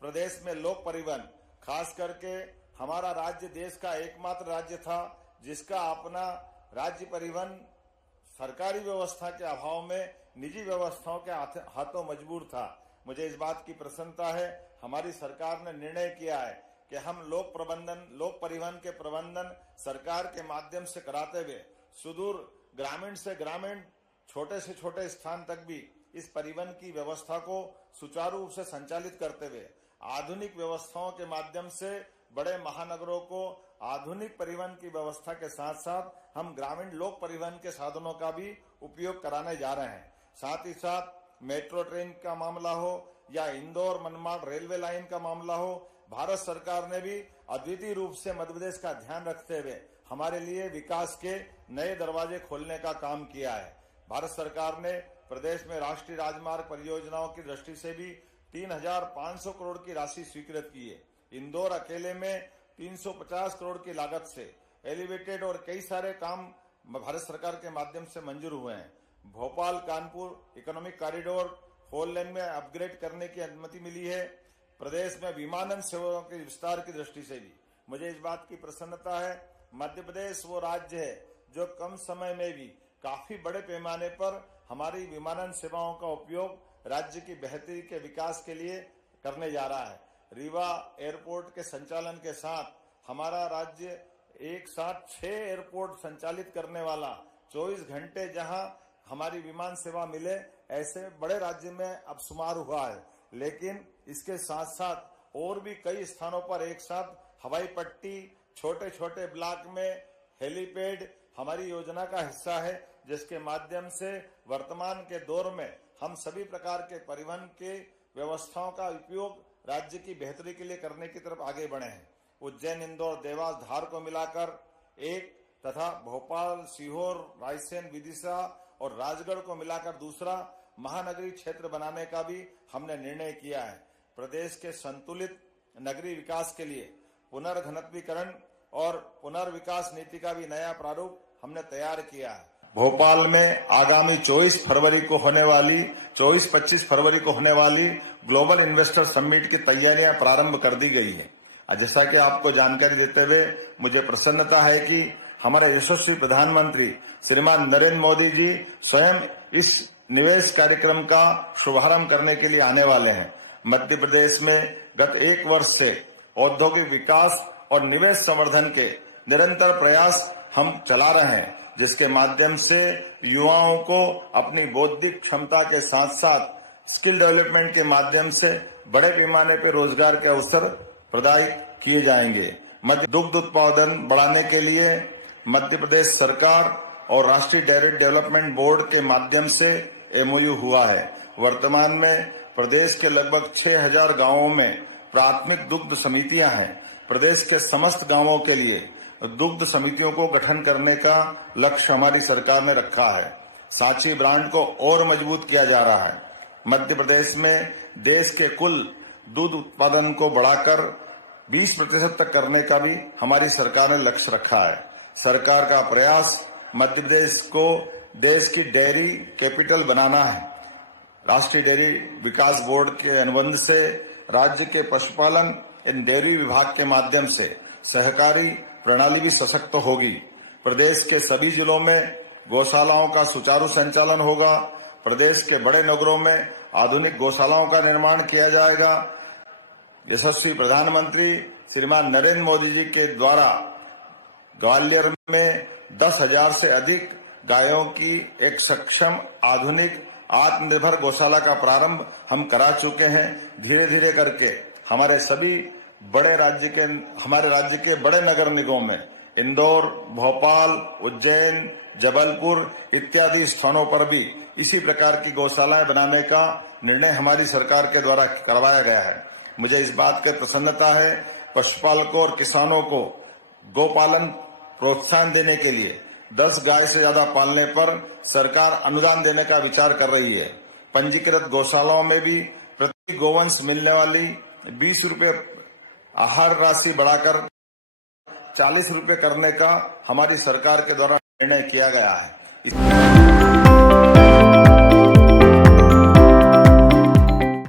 प्रदेश में लोक परिवहन, खास करके हमारा राज्य देश का एकमात्र राज्य था जिसका अपना राज्य परिवहन सरकारी व्यवस्था के अभाव में निजी व्यवस्थाओं के हाथों मजबूर था। मुझे इस बात की प्रसन्नता है, हमारी सरकार ने निर्णय किया है कि हम लोक परिवहन के प्रबंधन सरकार के माध्यम से कराते हुए सुदूर ग्रामीण से ग्रामीण, छोटे से छोटे स्थान तक भी इस परिवहन की व्यवस्था को सुचारू रूप से संचालित करते हुए आधुनिक व्यवस्थाओं के माध्यम से बड़े महानगरों को आधुनिक परिवहन की व्यवस्था के साथ साथ हम ग्रामीण लोक परिवहन के साधनों का भी उपयोग कराने जा रहे हैं। साथ ही साथ मेट्रो ट्रेन का मामला हो या इंदौर मनमाड़ रेलवे लाइन का मामला हो, भारत सरकार ने भी अद्वितीय रूप से मध्य प्रदेश का ध्यान रखते हुए हमारे लिए विकास के नए दरवाजे खोलने का काम किया है। भारत सरकार ने प्रदेश में राष्ट्रीय राजमार्ग परियोजनाओं की दृष्टि से भी 3,500 करोड़ की राशि स्वीकृत की है। इंदौर अकेले में 350 करोड़ की लागत से एलिवेटेड और कई सारे काम भारत सरकार के माध्यम से मंजूर हुए हैं। भोपाल कानपुर इकोनॉमिक कॉरिडोर 4 लेन में अपग्रेड करने की अनुमति मिली है। प्रदेश में विमानन सेवाओं के विस्तार की दृष्टि से भी मुझे इस बात की प्रसन्नता है, मध्य प्रदेश वो राज्य है जो कम समय में भी काफी बड़े पैमाने पर हमारी विमानन सेवाओं का उपयोग राज्य की बेहतरी के विकास के लिए करने जा रहा है। रीवा एयरपोर्ट के संचालन के साथ हमारा राज्य एक साथ 6 एयरपोर्ट संचालित करने वाला, 24 घंटे जहां हमारी विमान सेवा मिले, ऐसे बड़े राज्य में अब शुमार हुआ है। लेकिन इसके साथ साथ और भी कई स्थानों पर एक साथ हवाई पट्टी, छोटे छोटे ब्लॉक में हेलीपैड हमारी योजना का हिस्सा है, जिसके माध्यम से वर्तमान के दौर में हम सभी प्रकार के परिवहन के व्यवस्थाओं का उपयोग राज्य की बेहतरी के लिए करने की तरफ आगे बढ़े हैं। उज्जैन, इंदौर, देवास, धार को मिलाकर एक तथा भोपाल, सीहोर, रायसेन, विदिशा और राजगढ़ को मिलाकर दूसरा महानगरीय क्षेत्र बनाने का भी हमने निर्णय किया है। प्रदेश के संतुलित नगरीय विकास के लिए पुनर्घनत्वीकरण और पुनर्विकास नीति का भी नया प्रारूप हमने तैयार किया है। भोपाल में आगामी 24-25 फरवरी को होने वाली ग्लोबल इन्वेस्टर समिट की तैयारियां प्रारंभ कर दी गई है। जैसा कि आपको जानकारी देते हुए मुझे प्रसन्नता है कि हमारे यशस्वी प्रधानमंत्री श्रीमान नरेंद्र मोदी जी स्वयं इस निवेश कार्यक्रम का शुभारंभ करने के लिए आने वाले हैं। मध्य प्रदेश में गत 1 वर्ष से औद्योगिक विकास और निवेश संवर्धन के निरंतर प्रयास हम चला रहे हैं, जिसके माध्यम से युवाओं को अपनी बौद्धिक क्षमता के साथ साथ स्किल डेवलपमेंट के माध्यम से बड़े पैमाने पर रोजगार के अवसर प्रदान किए जाएंगे। मध्य दुग्ध उत्पादन बढ़ाने के लिए मध्य प्रदेश सरकार और राष्ट्रीय डेयरी डेवलपमेंट बोर्ड के माध्यम से MOU हुआ है। वर्तमान में प्रदेश के लगभग 6,000 गांवों में प्राथमिक दुग्ध समितियां हैं। प्रदेश के समस्त गांवों के लिए दुग्ध समितियों को गठन करने का लक्ष्य हमारी सरकार ने रखा है। सांची ब्रांड को और मजबूत किया जा रहा है। मध्य प्रदेश में देश के कुल दूध उत्पादन को बढ़ाकर 20% तक करने का भी हमारी सरकार ने लक्ष्य रखा है। सरकार का प्रयास मध्य प्रदेश को देश की डेयरी कैपिटल बनाना है। राष्ट्रीय डेयरी विकास बोर्ड के अनुबंध से राज्य के पशुपालन एवं डेयरी विभाग के माध्यम से सहकारी प्रणाली भी सशक्त होगी। प्रदेश के सभी जिलों में गौशालाओं का सुचारू संचालन होगा। प्रदेश के बड़े नगरों में आधुनिक गौशालाओं का निर्माण किया जाएगा। यशस्वी प्रधानमंत्री श्रीमान नरेंद्र मोदी जी के द्वारा ग्वालियर में 10,000 से अधिक गायों की एक सक्षम आधुनिक आत्मनिर्भर गौशाला का प्रारंभ हम करा चुके हैं। धीरे धीरे करके हमारे राज्य के बड़े नगर निगमों में इंदौर, भोपाल, उज्जैन, जबलपुर इत्यादि स्थानों पर भी इसी प्रकार की गौशालाएं बनाने का निर्णय हमारी सरकार के द्वारा करवाया गया है। मुझे इस बात की प्रसन्नता है, पशुपालकों और किसानों को गौपालन प्रोत्साहन देने के लिए 10 गाय से ज्यादा पालने पर सरकार अनुदान देने का विचार कर रही है। पंजीकृत गौशालाओं में भी प्रति गोवंश मिलने वाली 20 रुपये आहार राशि बढ़ाकर 40 रुपये करने का हमारी सरकार के द्वारा निर्णय किया गया है।